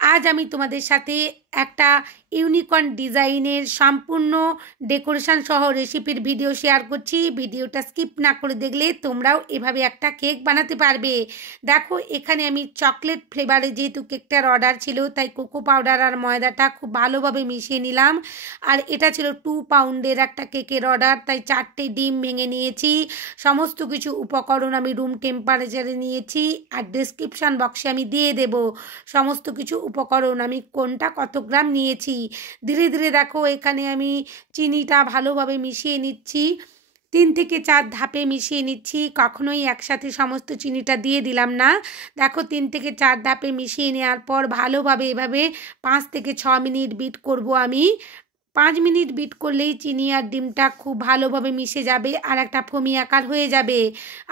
আজ আমি তোমাদের সাথে একটা ইউনিকর্ন ডিজাইনের সম্পূর্ণ ডেকোরেশন সহ রেসিপির ভিডিও শেয়ার করছি। ভিডিওটা স্কিপ না করে দেখলে তোমরাও এভাবে একটা কেক বানাতে পারবে। দেখো এখানে আমি চকলেট ফ্লেভারে, যেহেতু কেকটার অর্ডার ছিল তাই কোকো পাউডার আর ময়দাটা খুব ভালোভাবে মিশিয়ে নিলাম। আর এটা ছিল 2 পাউন্ডের একটা কেকের অর্ডার, তাই 4টে ডিম ভেঙে নিয়েছি। সমস্ত কিছু উপকরণ আমি রুম টেম্পারেচারে নিয়েছি, আর ডেসক্রিপশান বক্সে আমি দিয়ে দেব সমস্ত কিছু উপকরণ আমি কোনটা কত গ্রাম নিয়েছি। ধীরে ধীরে দেখো এখানে আমি চিনিটা ভালোভাবে মিশিয়ে নিচ্ছি। 3 থেকে 4 ধাপে মিশিয়ে নিচ্ছি, কখনোই একসাথে সমস্ত চিনিটা দিয়ে দিলাম না। দেখো 3 থেকে 4 ধাপে মিশিয়ে নেওয়ার পর ভালোভাবে এভাবে 5 থেকে 6 মিনিট বিট করব আমি। 5 মিনিট বিট করলেই চিনি আর ডিমটা খুব ভালোভাবে মিশে যাবে আর একটা ফোমি আকার হয়ে যাবে।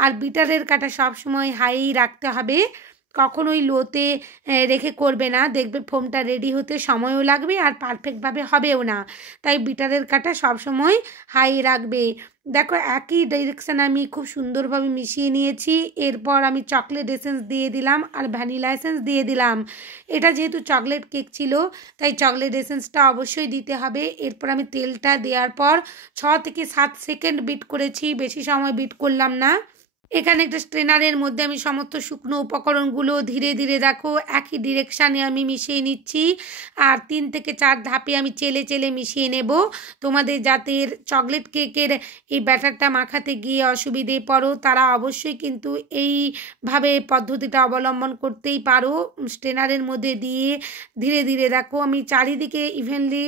আর বিটারের কাটা সবসময় হাই রাখতে হবে, কখনোই লোতে রেখে করবে না, দেখবে ফোমটা রেডি হতে সময়ও লাগবে আর পারফেক্টভাবে হবেও না। তাই বিটারের কাটা সবসময় হাই রাখবে। দেখো একই ডাইরেকশানে আমি খুব সুন্দরভাবে মিশিয়ে নিয়েছি। এরপর আমি চকলেট এসেন্স দিয়ে দিলাম আর ভ্যানিলা এসেন্স দিয়ে দিলাম। এটা যেহেতু চকলেট কেক ছিল তাই চকলেট এসেন্সটা অবশ্যই দিতে হবে। এরপর আমি তেলটা দেওয়ার পর 6 থেকে 7 সেকেন্ড বিট করেছি, বেশি সময় বিট করলাম না। এখানে একটা স্ট্রেনারের মধ্যে আমি সমস্ত শুকনো উপকরণগুলো ধীরে ধীরে দেখো একই ডিরেকশানে আমি মিশিয়ে নিচ্ছি। আর 3 থেকে 4 ধাপে আমি চেলে চেলে মিশিয়ে নেব। তোমাদের যাদের চকলেট কেকের এই ব্যাটারটা মাখাতে গিয়ে অসুবিধে পড়ো তারা অবশ্যই কিন্তু এইভাবে পদ্ধতিটা অবলম্বন করতেই পারো। স্ট্রেনারের মধ্যে দিয়ে ধীরে ধীরে দেখো আমি চারিদিকে ইভেনলি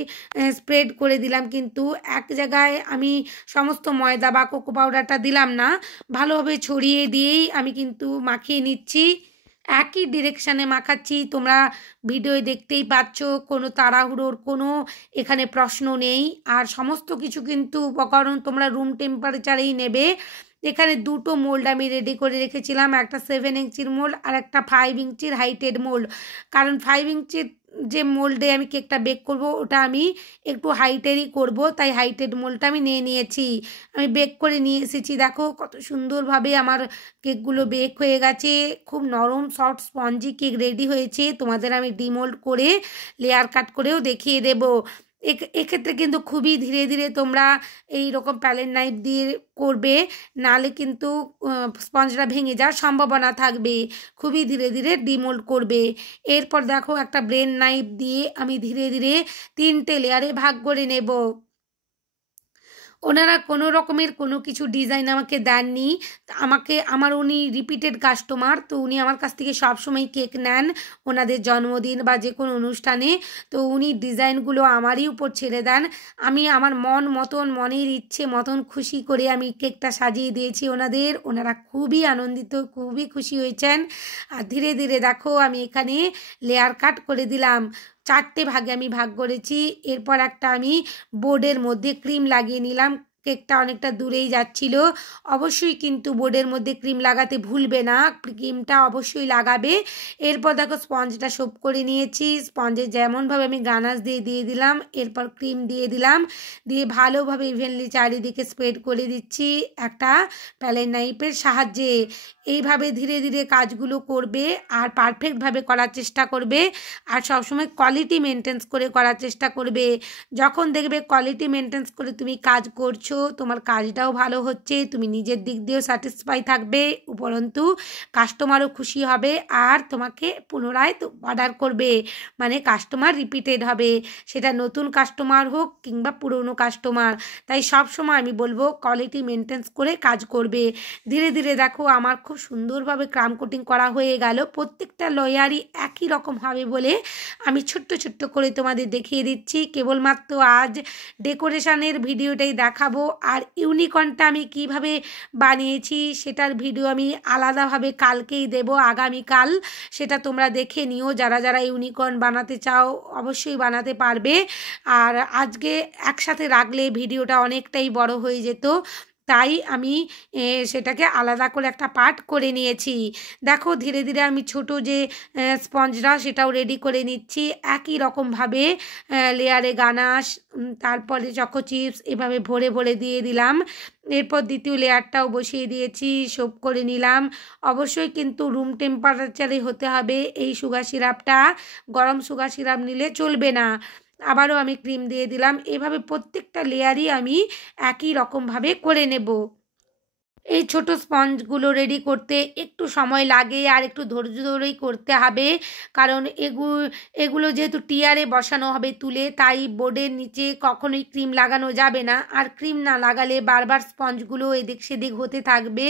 স্প্রেড করে দিলাম, কিন্তু এক জায়গায় আমি সমস্ত ময়দা বা কোকো পাউডারটা দিলাম না, ভালোভাবে ছড়িয়ে দিয়েই আমি কিন্তু মাখিয়ে নিচ্ছি। একই ডিরেকশানে মাখাচ্ছি, তোমরা ভিডিও দেখতেই পাচ্ছ, কোনো তাড়াহুড়োর কোনো এখানে প্রশ্ন নেই। আর সমস্ত কিছু কিন্তু উপকরণ তোমরা রুম টেম্পারেচারেই নেবে। এখানে 2টো মোল্ড আমি রেডি করে রেখেছিলাম, একটা 7 ইঞ্চির মোল্ড আর একটা 5 ইঞ্চির হাইটেড মোল্ড। কারণ 5 ইঞ্চির যে মোল্ডে আমি কেকটা বেক করব ওটা আমি একটু হাইটেরই করব, তাই হাইটেড মোল্ডটা আমি নিয়েছি। আমি বেক করে নিয়ে এসেছি, দেখো কত সুন্দরভাবে আমার কেকগুলো বেক হয়ে গেছে। খুব নরম সফট স্পঞ্জি কেক রেডি হয়েছে। তোমাদের আমি ডিমোল্ড করে লেয়ার কাট করেও দেখিয়ে দেব। এক্ষেত্রে কিন্তু খুবই ধীরে ধীরে তোমরা এই রকম প্যালেট নাইফ দিয়ে করবে, নালে কিন্তু স্পঞ্জটা ভেঙে যাওয়ার সম্ভাবনা থাকবে। খুবই ধীরে ধীরে ডিমোল্ড করবে। এরপর দেখো একটা ব্লেন্ড নাইফ দিয়ে আমি ধীরে ধীরে 3টে লেয়ারে ভাগ করে নেব। ওনারা কোনো রকমের কোনো কিছু ডিজাইন আমাকে দেননি। আমার উনি রিপিটেড কাস্টমার, তো উনি আমার কাছ থেকে সবসময় কেক নেন ওনাদের জন্মদিন বা যে কোনো অনুষ্ঠানে। তো উনি ডিজাইনগুলো আমারই উপর ছেড়ে দেন। আমি আমার মন মতন, মনের ইচ্ছে মতন খুশি করে আমি কেকটা সাজিয়ে দিয়েছি ওনাদের। ওনারা খুবই আনন্দিত, খুবই খুশি হয়েছেন। আর ধীরে ধীরে দেখো আমি এখানে লেয়ার কাট করে দিলাম। 4টে ভাগে আমি ভাগ করেছি। এরপর একটা আমি বোর্ডের মধ্যে ক্রিম লাগিয়ে নিলাম। কেকটা অনেকটা দূরেই যাচ্ছিল, অবশ্যই কিন্তু বোর্ডের মধ্যে ক্রিম লাগাতে ভুলবে না, ক্রিমটা অবশ্যই লাগাবে। এরপর দেখো স্পঞ্জটা সোপ করে নিয়েছি, স্পঞ্জে যেমনভাবে আমি গানাশ দিয়ে দিলাম। এরপর ক্রিম দিয়ে দিলাম, দিয়ে ভালোভাবে ইভেনলি চারিদিকে স্প্রেড করে দিচ্ছি একটা প্যালেট নাইফের সাহায্যে। এইভাবে ধীরে ধীরে কাজগুলো করবে আর পারফেক্টভাবে করার চেষ্টা করবে। আর সবসময় কোয়ালিটি মেনটেন্স করে করার চেষ্টা করবে। যখন দেখবে কোয়ালিটি মেনটেন্স করে তুমি কাজ করছো, তোমার কাজটাও ভালো হচ্ছে, তুমি নিজের দিক দিয়েও স্যাটিসফাই থাকবে, উপরন্তু কাস্টমারও খুশি হবে আর তোমাকে পুনরায় অর্ডার করবে, মানে কাস্টমার রিপিটেড হবে, সেটা নতুন কাস্টমার হোক কিংবা পুরনো কাস্টমার। তাই সব সময় আমি বলবো কোয়ালিটি মেনটেন্স করে কাজ করবে। ধীরে ধীরে দেখো আমার খুব সুন্দরভাবে ক্রাম কোটিং করা হয়ে গেল। প্রত্যেকটা লেয়ারই একই রকম হবে বলে আমি ছোট্ট ছোট্ট করে তোমাদের দেখিয়ে দিচ্ছি। কেবলমাত্র আজ ডেকোরেশনের ভিডিওটাই দেখাবো, আর ইউনিকর্নটা আমি কিভাবে বানিয়েছি সেটার ভিডিও আমি আলাদাভাবে কালকেই দেব, আগামীকাল। সেটা তোমরা দেখে নিও, যারা যারা ইউনিকর্ন বানাতে চাও অবশ্যই বানাতে পারবে। আর আজকে একসাথে রাখলে ভিডিওটা অনেকটাই বড় হয়ে যেত, তাই আমি সেটাকে আলাদা করে একটা পার্ট করে নিয়েছি। দেখো ধীরে ধীরে আমি ছোট যে স্পঞ্জটা সেটাও রেডি করে নিচ্ছি। একই রকমভাবে লেয়ারে গানাশ, তারপরে চকো চিপস এভাবে ভরে ভরে দিয়ে দিলাম। এরপর দ্বিতীয় লেয়ারটাও বসিয়ে দিয়েছি, সোপ করে নিলাম। অবশ্যই কিন্তু রুম টেম্পারেচারে হতে হবে এই সুগার সিরাপটা, গরম সুগার সিরাপ নিলে চলবে না। আবারও আমি ক্রিম দিয়ে দিলাম। এভাবে প্রত্যেকটা লেয়ারই আমি একই রকমভাবে করে নেব। এই ছোট স্পঞ্জগুলো রেডি করতে একটু সময় লাগে আর একটু ধৈর্য ধরেই করতে হবে, কারণ এগুলো যেহেতু টিয়ারে বসানো হবে তুলে, তাই বোর্ডের নিচে কখনোই ক্রিম লাগানো যাবে না। আর ক্রিম না লাগালে বারবার স্পঞ্জগুলো এদিক সেদিক হতে থাকবে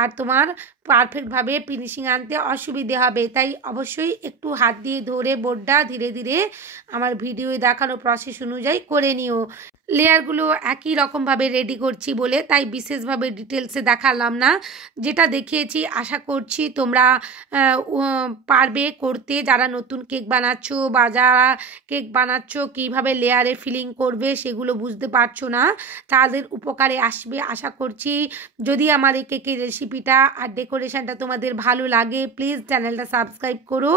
আর তোমার পারফেক্টভাবে ফিনিশিং আনতে অসুবিধে হবে। তাই অবশ্যই একটু হাত দিয়ে ধরে বোর্ডটা ধীরে ধীরে আমার ভিডিওয়ে দেখানো প্রসেস অনুযায়ী করে নিও। লেয়ারগুলো একই রকমভাবে রেডি করছি বলে তাই বিশেষভাবে ডিটেলসে দেখালাম না। যেটা দেখিয়েছি আশা করছি তোমরা পারবে করতে, যারা নতুন কেক বানাচ্ছো বা যারা কেক বানাচ্ছো কীভাবে লেয়ারে ফিলিং করবে সেগুলো বুঝতে পারছো না, তাদের উপকারে আসবে আশা করছি। যদি আমার এই কেকের রেসিপিটা আর ডেকোরেশনটা তোমাদের ভালো লাগে প্লিজ চ্যানেলটা সাবস্ক্রাইব করো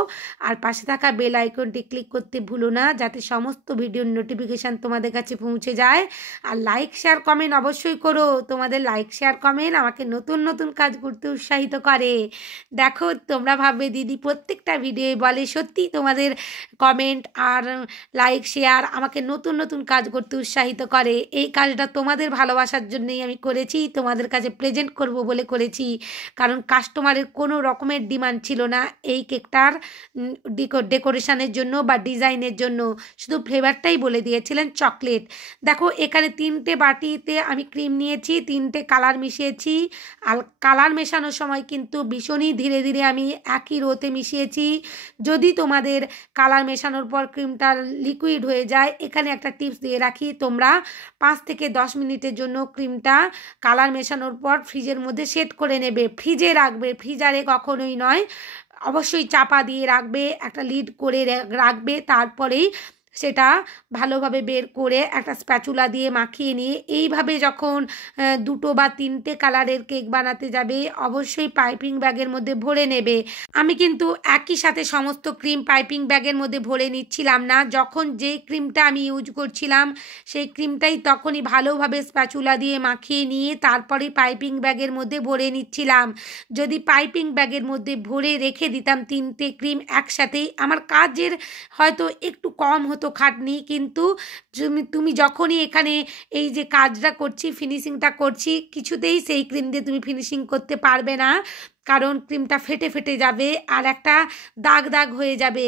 আর পাশে থাকা বেল আইকনটি ক্লিক করতে ভুলো না, যাতে সমস্ত ভিডিওর নোটিফিকেশান তোমাদের কাছে পৌঁছে যায়। আর লাইক শেয়ার কমেন্ট অবশ্যই করো, তোমাদের লাইক শেয়ার কমেন্ট আমাকে নতুন নতুন কাজ করতে উৎসাহিত করে। দেখো তোমরা ভাববে দিদি প্রত্যেকটা ভিডিও বলে, সত্যি তোমাদের কমেন্ট আর লাইক শেয়ার আমাকে নতুন নতুন কাজ করতে উৎসাহিত করে। এই কাজটা তোমাদের ভালোবাসার জন্যই আমি করেছি, তোমাদের কাছে প্রেজেন্ট করব বলে করেছি, কারণ কাস্টমারের কোনো রকমের ডিমান্ড ছিল না এই কেকটার ডেকোরেশনের জন্য বা ডিজাইনের জন্য, শুধু ফ্লেভারটাই বলে দিয়েছিলেন চকলেট। দেখো এখানে 3টে বাটিতে আমি ক্রিম নিয়েছি, 3টে কালার মিশিয়েছি। আর কালার মেশানোর সময় কিন্তু ভীষণই ধীরে ধীরে আমি একই রোতে মিশিয়েছি। যদি তোমাদের কালার মেশানোর পর ক্রিমটা লিকুইড হয়ে যায়, এখানে একটা টিপস দিয়ে রাখি, তোমরা 5 থেকে 10 মিনিটের জন্য ক্রিমটা কালার মেশানোর পর ফ্রিজের মধ্যে সেট করে নেবে। ফ্রিজে রাখবে, ফ্রিজারে কখনোই নয়, অবশ্যই চাপা দিয়ে রাখবে, একটা লিড করে রাখবে। তারপরেই সেটা ভালোভাবে বের করে একটা স্প্যাচুলা দিয়ে মাখিয়ে নিয়ে এইভাবে যখন 2 বা 3টে কালারের কেক বানাতে যাবে অবশ্যই পাইপিং ব্যাগের মধ্যে ভরে নেবে। আমি কিন্তু একই সাথে সমস্ত ক্রিম পাইপিং ব্যাগের মধ্যে ভরে নিচ্ছিলাম না, যখন যেই ক্রিমটা আমি ইউজ করছিলাম সেই ক্রিমটাই তখনই ভালোভাবে স্প্যাচুলা দিয়ে মাখিয়ে নিয়ে তারপরে পাইপিং ব্যাগের মধ্যে ভরে নিচ্ছিলাম। যদি পাইপিং ব্যাগের মধ্যে ভরে রেখে দিতাম 3টে ক্রিম একসাথেই, আমার কাজের হয়তো একটু কম হতো খাটনি, কিন্তু তুমি যখনই এখানে এই যে কাজটা করছি ফিনিশিংটা করছি, কিছুতেই সেই ক্রিম দিয়ে তুমি ফিনিশিং করতে পারবে না, কারণ ক্রিমটা ফেটে ফেটে যাবে আর একটা দাগ দাগ হয়ে যাবে,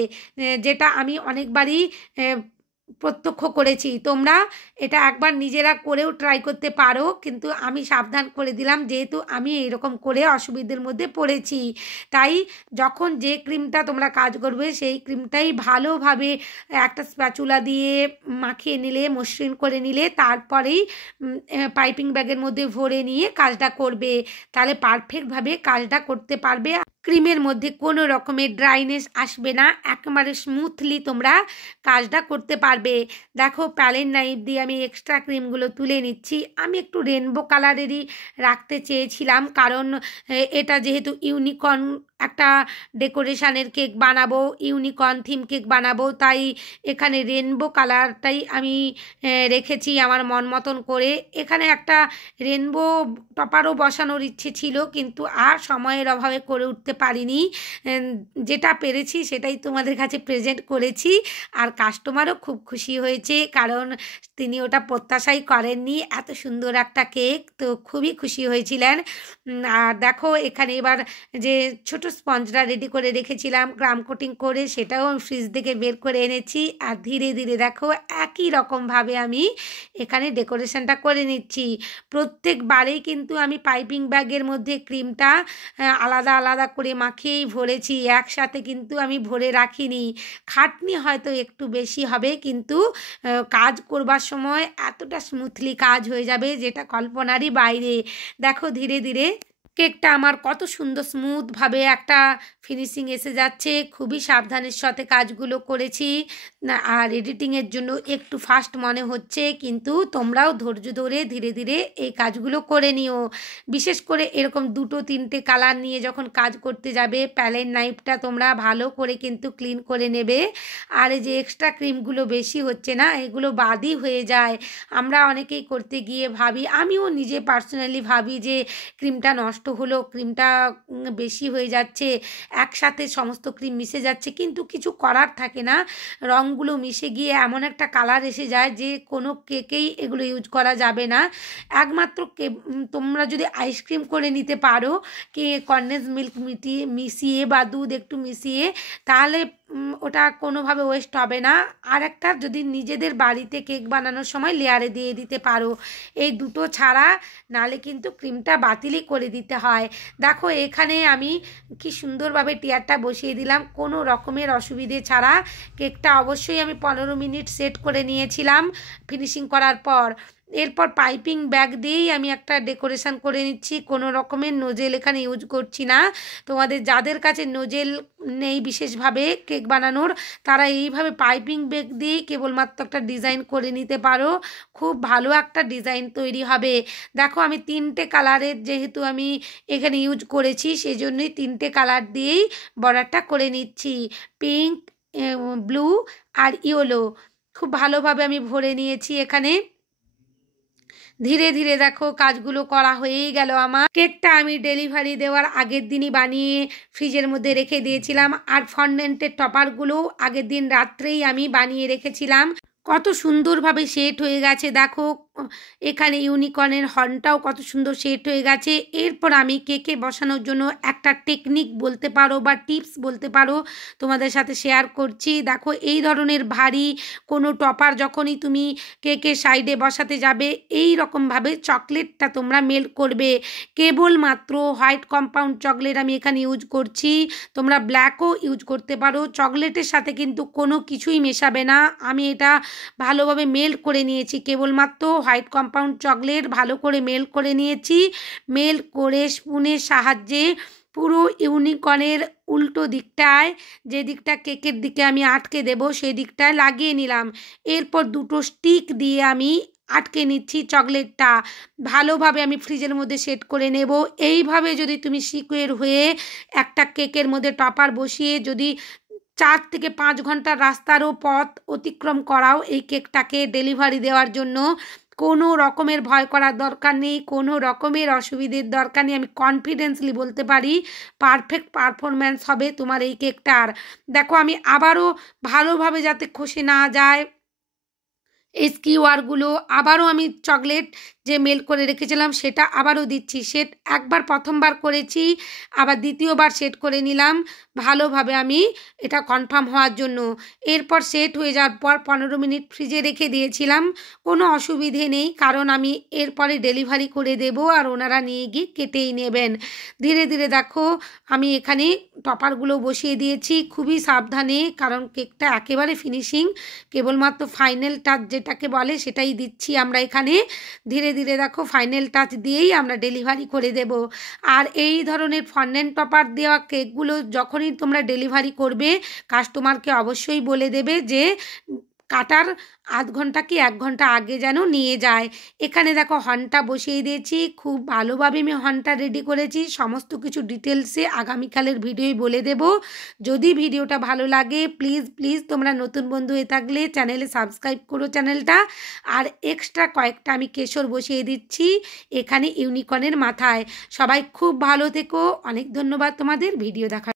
যেটা আমি অনেকবারই প্রত্যক্ষ করেছি। তোমরা এটা একবার নিজেরা করেও ট্রাই করতে পারো, কিন্তু আমি সাবধান করে দিলাম যেহেতু আমি এইরকম করে অসুবিধার মধ্যে পড়েছি। তাই যখন যে ক্রিমটা তোমরা কাজ করবে সেই ক্রিমটাই ভালোভাবে একটা স্প্যাচুলা দিয়ে মাখিয়ে নিলে, মসৃণ করে নিলে, তারপরেই পাইপিং ব্যাগের মধ্যে ভরে নিয়ে কাজটা করবে, তাহলে পারফেক্টভাবে কাজটা করতে পারবে। ক্রিমের মধ্যে কোনো রকমের ড্রাইনেস আসবে না, একেবারে স্মুথলি তোমরা কাজটা করতে পারবে। দেখো প্যালেট নাইফ দিয়ে আমি এক্সট্রা ক্রিমগুলো তুলে নিচ্ছি। আমি একটু রেনবো কালারেরই রাখতে চেয়েছিলাম, কারণ এটা যেহেতু ইউনিকর্ন একটা ডেকোরেশনের কেক বানাবো, ইউনিকর্ন থিম কেক বানাবো, তাই এখানে রেনবো কালারটাই আমি রেখেছি আমার মন মতন করে। এখানে একটা রেনবো টপারও বসানোর ইচ্ছে ছিল, কিন্তু আর সময়ের অভাবে করে উঠতে পারিনি। যেটা পেরেছি সেটাই তোমাদের কাছে প্রেজেন্ট করেছি, আর কাস্টমারও খুব খুশি হয়েছে, কারণ তিনি ওটা প্রত্যাশাই করেননি, এত সুন্দর একটা কেক, তো খুবই খুশি হয়েছিলেন। আর দেখো এখানে এবার যে ছোট স্পঞ্জটা রেডি করে রেখেছিলাম ক্রাম কোটিং করে, সেটাও ফ্রিজ থেকে বের করে এনেছি। আর ধীরে ধীরে দেখো একই রকমভাবে আমি এখানে ডেকোরেশনটা করে নিচ্ছি। প্রত্যেকবারেই কিন্তু আমি পাইপিং ব্যাগের মধ্যে ক্রিমটা আলাদা আলাদা করে মাখিয়েই ভরেছি, একসাথে কিন্তু আমি ভরে রাখিনি। খাটনি হয়তো একটু বেশি হবে, কিন্তু কাজ করবার সময় এতটা স্মুথলি কাজ হয়ে যাবে যেটা কল্পনারই বাইরে। দেখো ধীরে ধীরে কেকটা আমার কত সুন্দর স্মুথভাবে একটা ফিনিশিং এসে যাচ্ছে। খুবই সাবধানের সাথে কাজগুলো করেছি না, আর এডিটিংয়ের জন্য একটু ফাস্ট মনে হচ্ছে, কিন্তু তোমরাও ধৈর্য ধরে ধীরে ধীরে এই কাজগুলো করে নিও। বিশেষ করে এরকম 2-3টে কালার নিয়ে যখন কাজ করতে যাবে, প্যালেট নাইফটা তোমরা ভালো করে কিন্তু ক্লিন করে নেবে। আর এই যে এক্সট্রা ক্রিমগুলো বেশি হচ্ছে না, এগুলো বাদই হয়ে যায়। আমরা অনেকেই করতে গিয়ে ভাবি, আমিও নিজে পার্সোনালি ভাবি যে ক্রিমটা নষ্ট হলো, ক্রিমটা বেশি হয়ে যাচ্ছে, একসাথে সমস্ত ক্রিম মিশে যাচ্ছে, কিন্তু কিছু করার থাকে না। রঙগুলো মিশে গিয়ে এমন একটা কালার এসে যায় যে কোনো কেকেই এগুলো ইউজ করা যাবে না। একমাত্র তোমরা যদি আইসক্রিম করে নিতে পারো, কন্ডেন্স মিল্ক মিশিয়ে বা দুধ একটু মিশিয়ে, তাহলে ওটা কোনোভাবে ওয়েস্ট হবে না। আর একটা যদি নিজেদের বাড়িতে কেক বানানোর সময় লেয়ারে দিয়ে দিতে পারো, এই দুটো ছাড়া নালে কিন্তু ক্রিমটা বাতিলই করে দিতে হয়। দেখো এখানে আমি কি সুন্দরভাবে টিয়ারটা বসিয়ে দিলাম কোনো রকমের অসুবিধে ছাড়া। কেকটা অবশ্যই আমি 15 মিনিট সেট করে নিয়েছিলাম ফিনিশিং করার পর। এরপর পাইপিং ব্যাগ দিয়েই আমি একটা ডেকোরেশন করে নিচ্ছি, কোনো রকমের নোজেল এখানে ইউজ করছি না। তোমাদের যাদের কাছে নোজেল নেই বিশেষভাবে কেক বানানোর, তারা এইভাবে পাইপিং ব্যাগ দিয়েই কেবলমাত্র একটা ডিজাইন করে নিতে পারো, খুব ভালো একটা ডিজাইন তৈরি হবে। দেখো আমি 3টে কালারের যেহেতু আমি এখানে ইউজ করেছি, সেই জন্যই 3টে কালার দিয়েই বর্ডারটা করে নিচ্ছি, পিঙ্ক, ব্লু আর ইয়েলো। খুব ভালোভাবে আমি ভরে নিয়েছি এখানে। ধীরে ধীরে দেখো কাজগুলো করা হয়েই গেল আমার। কেকটা আমি ডেলিভারি দেওয়ার আগের দিনই বানিয়ে ফ্রিজের মধ্যে রেখে দিয়েছিলাম, আর ফন্ডেন্টের টপারগুলো আগের দিন রাত্রেই আমি বানিয়ে রেখেছিলাম। কত সুন্দরভাবে সেট হয়ে গেছে দেখো, এখানে ইউনিকর্নের হর্নটাও কত সুন্দর সেট হয়ে গেছে। এরপর আমি কেকে বসানোর জন্য একটা টেকনিক বলতে পারো বা টিপস বলতে পারো, তোমাদের সাথে শেয়ার করছি। দেখো এই ধরনের ভারী কোনো টপার যখনই তুমি কেকের সাইডে বসাতে যাবে, এই রকমভাবে চকলেটটা তোমরা মেল্ট করবে। কেবলমাত্র হোয়াইট কম্পাউন্ড চকলেট আমি এখানে ইউজ করছি, তোমরা ব্ল্যাকও ইউজ করতে পারো। চকলেটের সাথে কিন্তু কোনো কিছুই মেশাবে না। আমি এটা ভালোভাবে মেল্ট করে নিয়েছি, কেবলমাত্র হোয়াইট কম্পাউন্ড চকলেট ভালো করে মেল্ট করে নিয়েছি। মেল্ট করে স্পুনের সাহায্যে পুরো ইউনিকর্নের উল্টো দিকটায়, যে দিকটা কেকের দিকে আমি আটকে দেব, সেই দিকটায় লাগিয়ে নিলাম। এরপর 2টো স্টিক দিয়ে আমি আটকে নিচ্ছি চকলেটটা। ভালোভাবে আমি ফ্রিজের মধ্যে সেট করে নেব। এইভাবে যদি তুমি সিকিউর হয়ে একটা কেকের মধ্যে টপার বসিয়ে যদি 4 থেকে 5 ঘন্টার রাস্তারও পথ অতিক্রম করাও এই কেকটাকে ডেলিভারি দেওয়ার জন্য, কোনো রকমের ভয় করার দরকার নেই, কোনো রকমের অসুবিধের দরকার নেই। আমি কনফিডেন্সলি বলতে পারি পারফেক্ট পারফরম্যান্স হবে তোমার এই কেকটার। দেখো আমি আবারও ভালোভাবে যাতে খসে না যায় স্কিওয়ারগুলো, আবারও আমি চকলেট যে মেল্ট করে রেখেছিলাম সেটা আবারও দিচ্ছি। সেট একবার প্রথমবার করেছি, আবার দ্বিতীয়বার সেট করে নিলাম ভালোভাবে আমি এটা কনফার্ম হওয়ার জন্য। এরপর সেট হয়ে যাওয়ার পর 15 মিনিট ফ্রিজে রেখে দিয়েছিলাম, কোনো অসুবিধে নেই, কারণ আমি এরপরে ডেলিভারি করে দেব আর ওনারা নিয়ে গিয়ে কেটেই নেবেন। ধীরে ধীরে দেখো আমি এখানে টপারগুলো বসিয়ে দিয়েছি খুবই সাবধানে, কারণ কেকটা একেবারে ফিনিশিং, কেবলমাত্র ফাইনাল টাচ যেটাকে বলে সেটাই দিচ্ছি আমরা এখানে। ধীরে ধীরে দেখো ফাইনাল টাচ দিয়েই আমরা ডেলিভারি করে দেব। আর এই ধরনের ফন্ডেন্ট টপার দেওয়া কেকগুলো যখনই তোমরা ডেলিভারি করবে, কাস্টমারকে অবশ্যই বলে দেবে যে কাটার আধ ঘন্টা কি 1 ঘন্টা আগে যেন নিয়ে যায়। এখানে দেখো হর্নটা বসিয়ে দিয়েছি, খুব ভালোভাবে আমি হর্নটা রেডি করেছি। সমস্ত কিছু ডিটেলসে আগামীকালের ভিডিওই বলে দেব। যদি ভিডিওটা ভালো লাগে প্লিজ প্লিজ তোমরা নতুন বন্ধু হয়ে থাকলে চ্যানেলে সাবস্ক্রাইব করো চ্যানেলটা। আর এক্সট্রা কয়েকটা আমি কেশর বসিয়ে দিচ্ছি এখানে ইউনিকর্নের মাথায়। সবাই খুব ভালো থেকো, অনেক ধন্যবাদ তোমাদের ভিডিও দেখা।